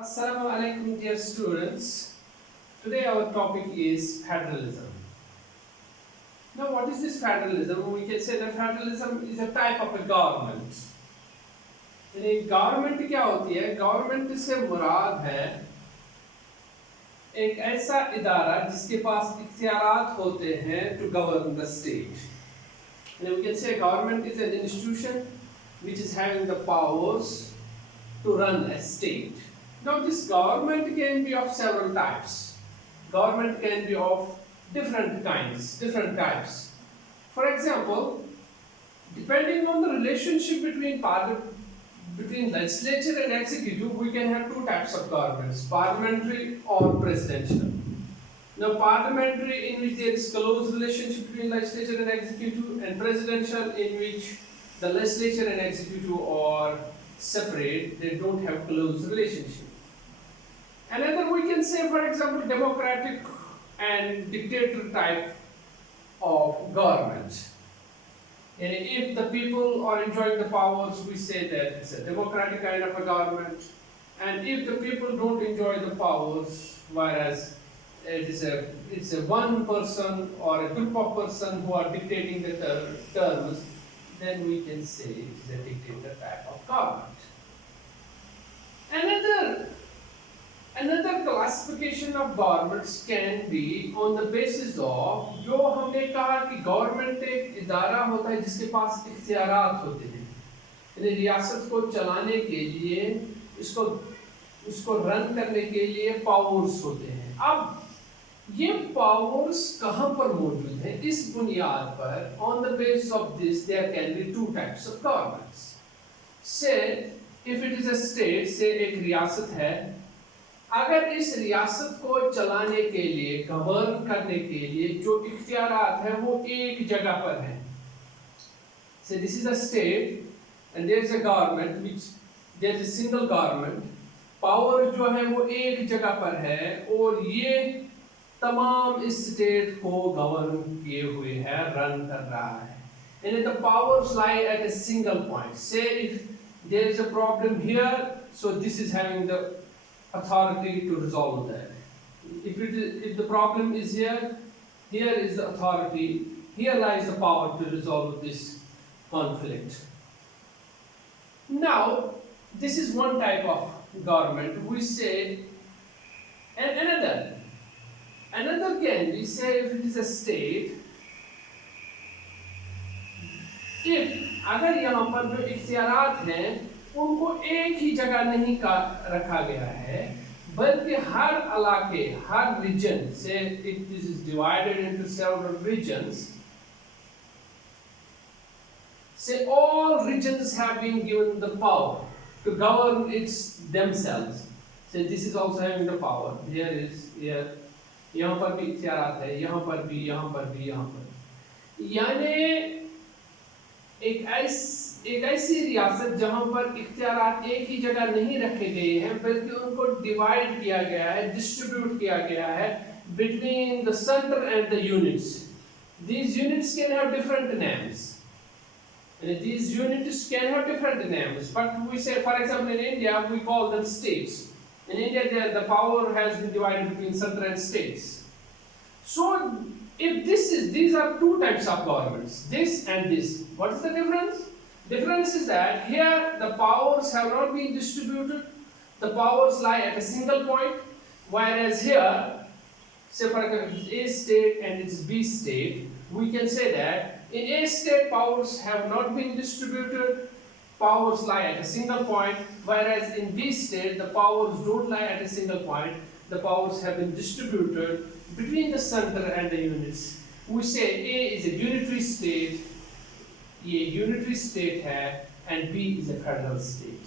Assalamu alaikum, dear students. Today our topic is federalism. Now, what is this federalism? We can say that federalism is a type of a government. यानी government क्या होती है? Government से मुराद है एक ऐसा इदारा जिसके पास इख्तियारात होते हैं to govern the state. And we can say government is an institution which is having the powers to run a state. Now this government can be of several types. Government can be of different kinds, different types. For example, depending on the relationship between legislature and executive, we can have two types of governments, parliamentary or presidential. Now parliamentary, in which there is close relationship between legislature and executive, and presidential, in which the legislature and executive are separate, they don't have close relationship. Another, we can say, for example, democratic and dictator type of government. And if the people are enjoying the powers, we say that it's a democratic kind of a government. And if the people don't enjoy the powers, whereas it's a one person or a group of person who are dictating the terms, then we can say it is a dictator type of government. Another classification of governments can be on the basis of, जो हमने कहा कि government एक इदारा होता है जिसके पास इख्तियारात होते हैं, यानी रियासत को चलाने के लिए उसको रन करने के लिए पावर्स होते हैं. अब ये पावर्स कहाँ पर मौजूद हैं? इस बुनियाद पर, on the basis of this, there can be two types of governments. Say, if it is a state, say एक रियासत है, अगर इस रियासत को चलाने के लिए, गवर्न करने के लिए जो इख्तियारात हैं वो एक जगह पर हैं. So this is a state and there is a government which there is a single government. Power जो है वो एक जगह पर है और ये तमाम इस स्टेट को गवर्न किए हुए है, रन कर रहा है. And the powers lie at a single point. Say if there is a problem here, so this is having the authority to resolve that. If the problem is here, here is the authority, here lies the power to resolve this conflict. Now, this is one type of government. We say, and another can we say if it is a state, if अगर यहाँ पर जो इख्तियारात हैं उनको एक ही जगह नहीं रखा गया है, बल्कि हर इलाके, हर रीजन से, if this is divided into several regions, say all regions have been given the power to govern themselves. Say this is also having the power. Here, यहाँ पर भी इख्तियारात है, यहाँ पर भी, यहाँ पर भी, यहाँ पर. यानी एक ऐसी रियासत जहां पर इख्तियारात एक ही जगह नहीं रखे गए हैं, बल्कि उनको डिवाइड किया गया है, डिस्ट्रीब्यूट किया गया है between the center and the units. These units can have different names. These units can have different names, but we say, for example, in India we call them states. In India, the power has been divided between center and states. So, if these are two types of governments, this and this. What is the difference? Difference is that here the powers have not been distributed. The powers lie at a single point, whereas here, say for example, it is A state and it is B state, we can say that in A state powers have not been distributed, powers lie at a single point, whereas in B state the powers don't lie at a single point, the powers have been distributed between the center and the units. We say A is a unitary state, A unitary state है, and B is a federal state.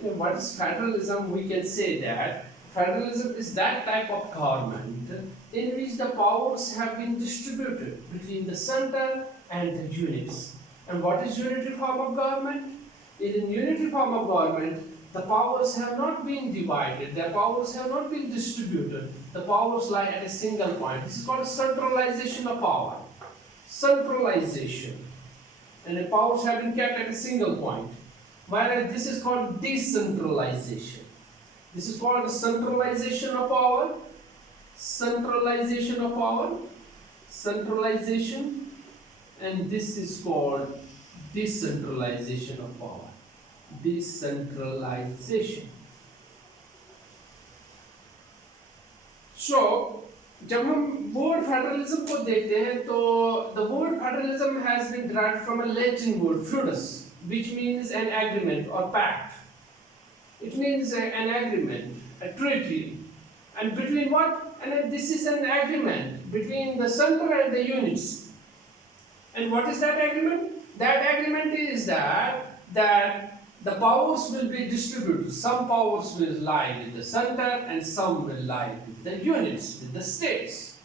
What is federalism? We can say that federalism is that type of government in which the powers have been distributed between the center and the units. And what is unitary form of government? In unitary form of government, the powers have not been divided, the powers have not been distributed, the powers lie at a single point. This is called centralization of power. Centralization. And the powers have been kept at a single point. whereas this is called decentralization. This is called centralization of power, centralization of power, centralization, and this is called decentralization of power, decentralization. So जब हम word federalism को देखते हैं तो the word federalism has been derived from a Latin word feudus, which means an agreement or pact. It means an agreement, a treaty, and between what? And this is an agreement between the center and the units. And what is that agreement? That agreement is that the powers will be distributed. Some powers will lie with the center and some will lie with the units, with the states.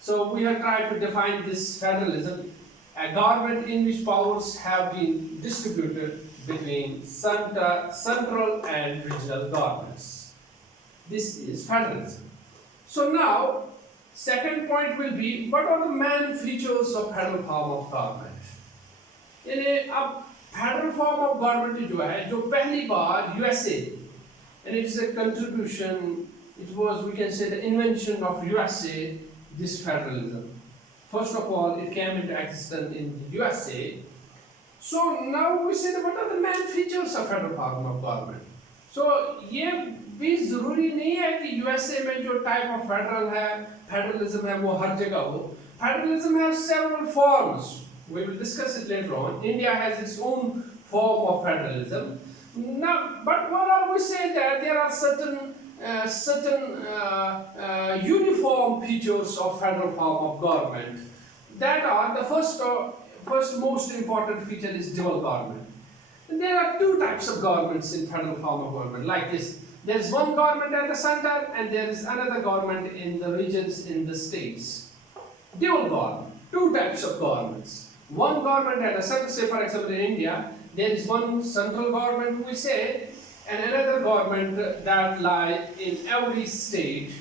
So we have tried to define this federalism, a government in which powers have been distributed between central and regional governments. This is federalism. So now, second point will be, what are the main features of federal form of government? यानी अब federal form of government जो है, जो पहली बार USA, and it is a contribution, it was, we can say, the invention of USA, this federalism. First of all, it came into existence in USA. So now we say that what are the main features of federal form of government? So ये भी जरूरी नहीं है कि USA में जो type of federalism है वो हर जगह हो. Federalism has several forms. We will discuss it later on. India has its own form of federalism. Now, but what are we saying that there are certain uniform features of federal form of government. That are the first most important feature is dual government. And there are two types of governments in federal form of government, like this. There is one government at the center and there is another government in the regions, in the states. Dual government, two types of governments. One government at the center, say for example in India, there is one central government we say, and another government that lie in every state.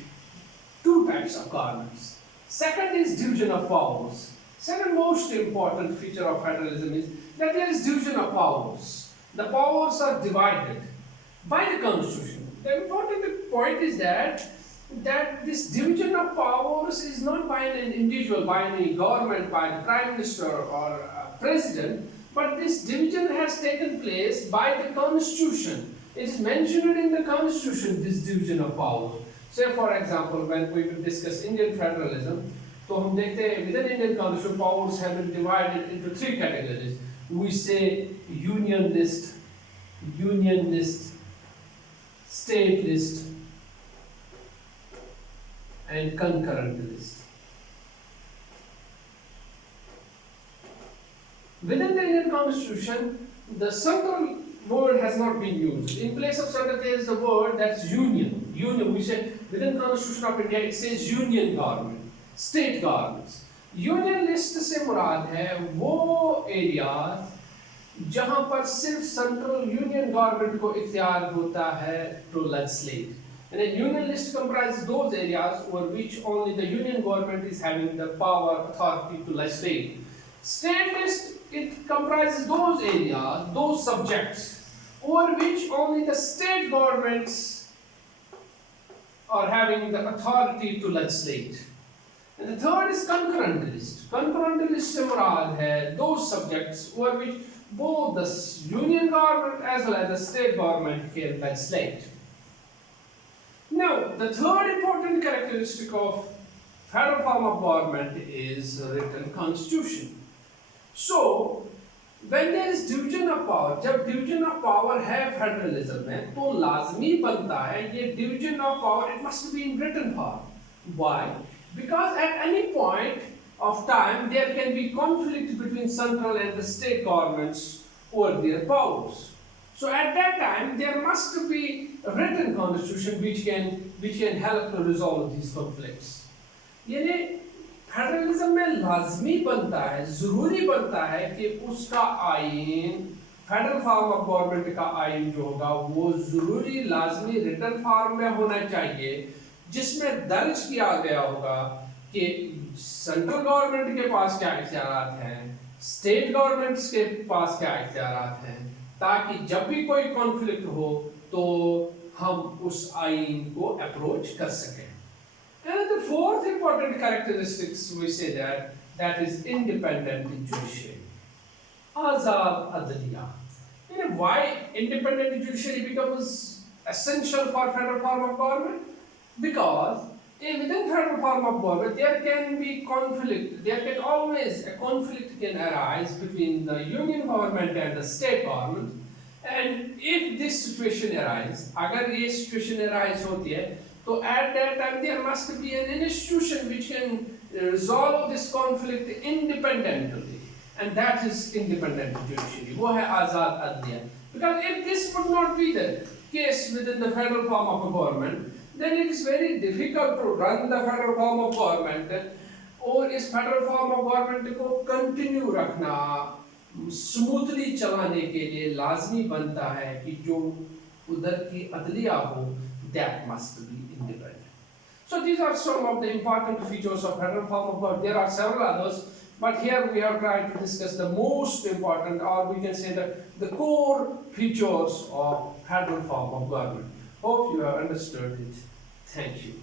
Two types of governments. Second is division of powers. Second most important feature of federalism is that there is division of powers. The powers are divided by the constitution. The important point is that this division of powers is not by an individual, by any government, by the prime minister or president, but this division has taken place by the constitution. It is mentioned in the constitution, this division of power. Say for example, when we will discuss Indian federalism, तो हम देखते हैं within Indian constitution powers have been divided into three categories. We say union list, state list, and concurrent list. Within the Indian constitution, the central word has not been used. In place of central, there is the word that's union. Union, we say within constitution of India, it says union government, state governments. Union list से मुराद है वो areas जहाँ पर सिर्फ central union government को इख्तियार होता है to legislate. And a union list comprises those areas over which only the union government is having the power, authority to legislate. State list, it comprises those areas, those subjects, over which only the state governments are having the authority to legislate. And the third is concurrent list. Concurrent list से मुराद है those subjects over which both the union government as well as the state government can legislate. Now, the third important characteristic of federal form of government is written constitution. So, when there is division of power, जब division of power है federalism में, तो लाजमी बनता है ये division of power, it must be in written form. Why? Because at any point of time there can be conflict between central and the state governments over their powers. So at that time there must be a written constitution which can help to resolve these conflicts. यानी federalism में लाजमी बनता है, जरूरी बनता है कि उसका आइन, फेडरल फॉर्म ऑफ गवर्नमेंट का आइन जो होगा वो जरूरी लाजमी रिटन फॉर्म में होना चाहिए, जिसमें दर्ज किया गया होगा कि सेंट्रल गवर्नमेंट के पास क्या इख्तियारात हैं, स्टेट गवर्नमेंट्स के पास क्या इख्तियारात हैं, ताकि जब भी कोई कॉन्फ्लिक्ट हो तो हम उस आइन को अप्रोच कर सकें. And the fourth important characteristics we say that is independent judiciary. Azad Adliya. You know why independent judiciary becomes essential for federal form of government? Because within federal form of government there can be conflict. There can always a conflict can arise between the union government and the state government. And if this situation arises, अगर ये situation arise होती है, तो at that time there must be an institution which can resolve this conflict independently, and that is independent judiciary. वो है आजाद अदलिया. Because if this would not be the case within the federal form of a government, then it is very difficult to run the federal form of government. और इस federal form of government को continue रखना, smoothly चलाने के लिए लाजमी बनता है कि जो उधर की अदलिया हो, that must be independent. So these are some of the important features of federal form of government. There are several others, but here we have tried to discuss the most important, or we can say the core features of federal form of government. Hope you have understood it. Thank you.